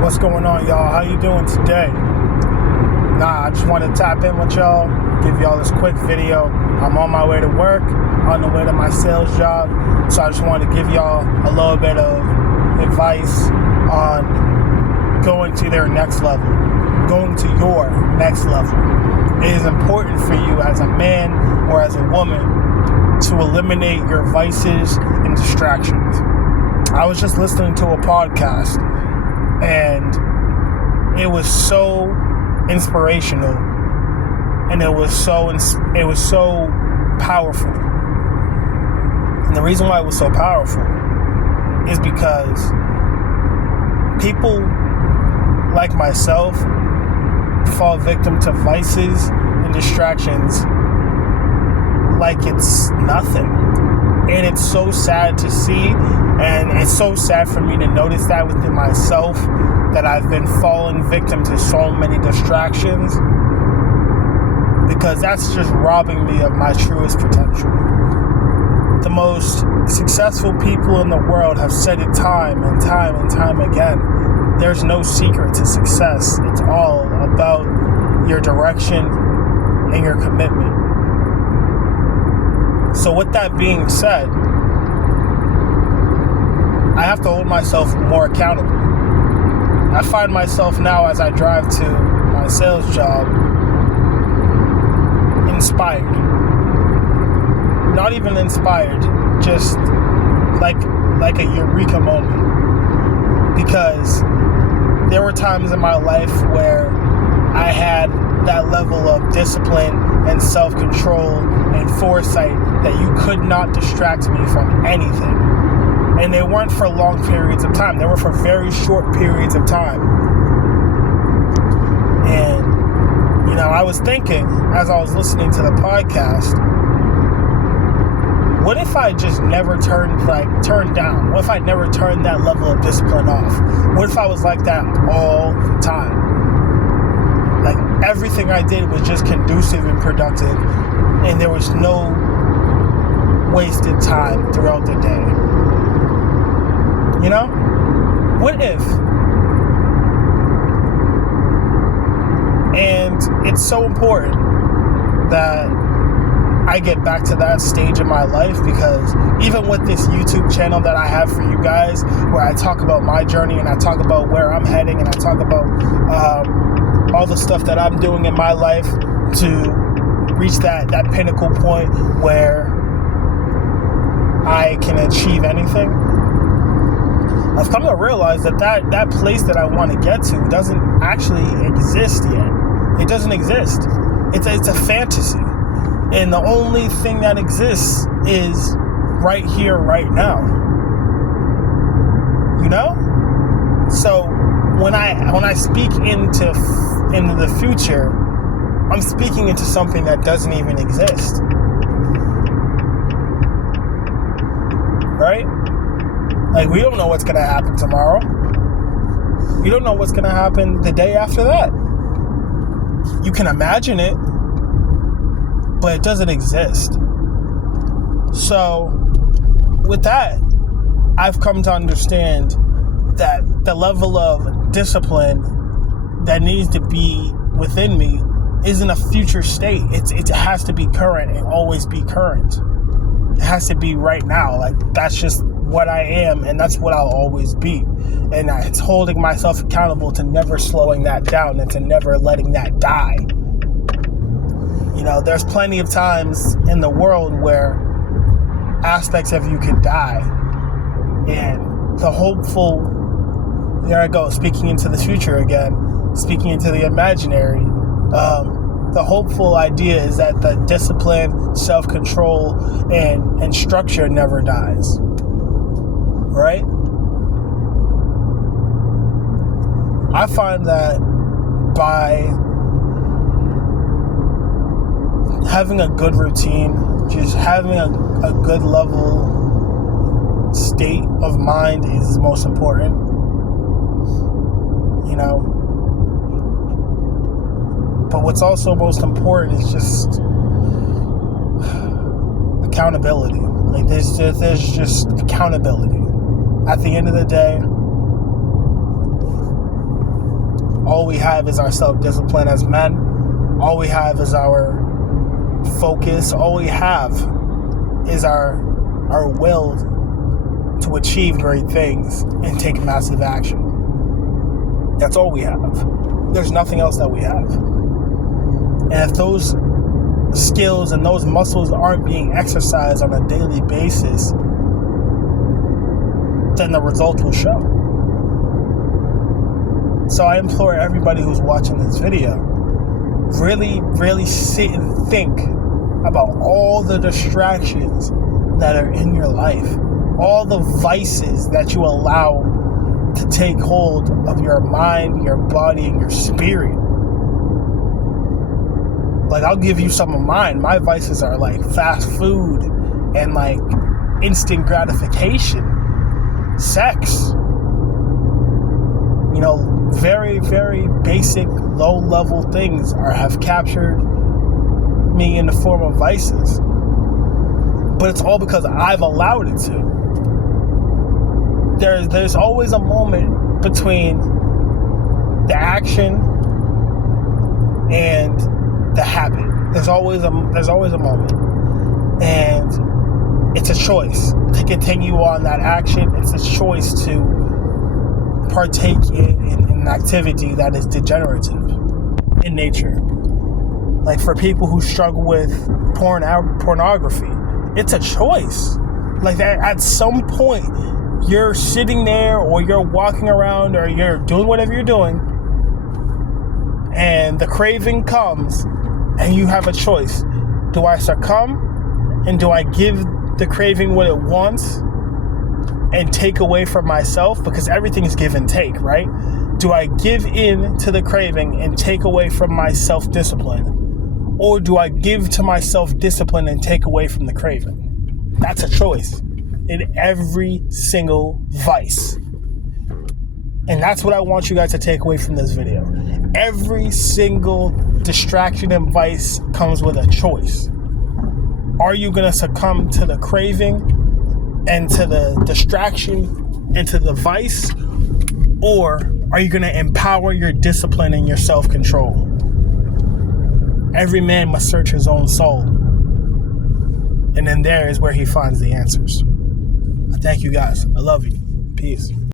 What's going on, y'all? How you doing today? I just want to tap in with y'all, give y'all this quick video. I'm on my way to work, on the way to my sales job, so I just want to give y'all a little bit of advice on going to their next level, going to your next level. It is important for you as a man or as a woman to eliminate your vices and distractions. I was just listening to a podcast, and it was so inspirational, and it was so powerful. And the reason why it was so powerful is because people like myself fall victim to vices and distractions like it's nothing. And it's so sad to see, and it's so sad for me to notice that within myself, that I've been falling victim to so many distractions, because that's just robbing me of my truest potential. The most successful people in the world have said it time and time and time again. There's no secret to success. It's all about your direction and your commitment. So with that being said, I have to hold myself more accountable. I find myself now, as I drive to my sales job, inspired. Not even inspired, just like a eureka moment. Because there were times in my life where I had that level of discipline and self-control and foresight that you could not distract me from anything. And they weren't for long periods of time. They were for very short periods of time. And, I was thinking, as I was listening to the podcast, what if I just never turned down? What if I never turned that level of discipline off? What if I was like that all the time? Like, everything I did was just conducive and productive, and there was no wasted time throughout the day. What if? And it's so important that I get back to that stage in my life, because even with this YouTube channel that I have for you guys, where I talk about my journey and I talk about where I'm heading and I talk about all the stuff that I'm doing in my life to reach that pinnacle point where I can achieve anything, I've come to realize that place that I want to get to doesn't actually exist yet. It doesn't exist. It's a fantasy. And the only thing that exists is right here, right now. So when I speak into the future, I'm speaking into something that doesn't even exist. Right? Like, we don't know what's going to happen tomorrow. You don't know what's going to happen the day after that. You can imagine it, but it doesn't exist. So, with that, I've come to understand that the level of discipline that needs to be within me isn't a future state. It has to be current and always be current. It has to be right now. Like, that's just what I am, and that's what I'll always be. And it's holding myself accountable to never slowing that down and to never letting that die. There's plenty of times in the world where aspects of you can die. And the hopeful, there I go, speaking into the future again, speaking into the imaginary, the hopeful idea is that the discipline, self-control, and structure never dies. Right? I find that by having a good routine, just having a good level state of mind is most important. But what's also most important is just accountability. Like, there's just accountability. At the end of the day, All we have is our self-discipline as men. All we have is our focus. All we have is our will to achieve great things and take massive action. That's all we have. There's nothing else that we have. And if those skills and those muscles aren't being exercised on a daily basis, then the results will show. So I implore everybody who's watching this video, really, really sit and think about all the distractions that are in your life, all the vices that you allow to take hold of your mind, your body, and your spirit. Like, I'll give you some of mine. My vices are like fast food and like instant gratification, sex. You know, very, very basic, low-level things have captured me in the form of vices. But it's all because I've allowed it to. There's always a moment between the action and the habit. There's always a moment, and it's a choice to continue on that action. It's a choice to partake in an activity that is degenerative in nature. Like for people who struggle with pornography, it's a choice. Like at some point, you're sitting there or you're walking around or you're doing whatever you're doing, and the craving comes and you have a choice. Do I succumb and do I give the craving what it wants and take away from myself? Because everything is give and take, right? Do I give in to the craving and take away from my self-discipline? Or do I give to my self-discipline and take away from the craving? That's a choice in every single vice. And that's what I want you guys to take away from this video. Every single distraction and vice comes with a choice. Are you going to succumb to the craving and to the distraction and to the vice? Or are you going to empower your discipline and your self-control? Every man must search his own soul. And then there is where he finds the answers. I thank you guys. I love you. Peace.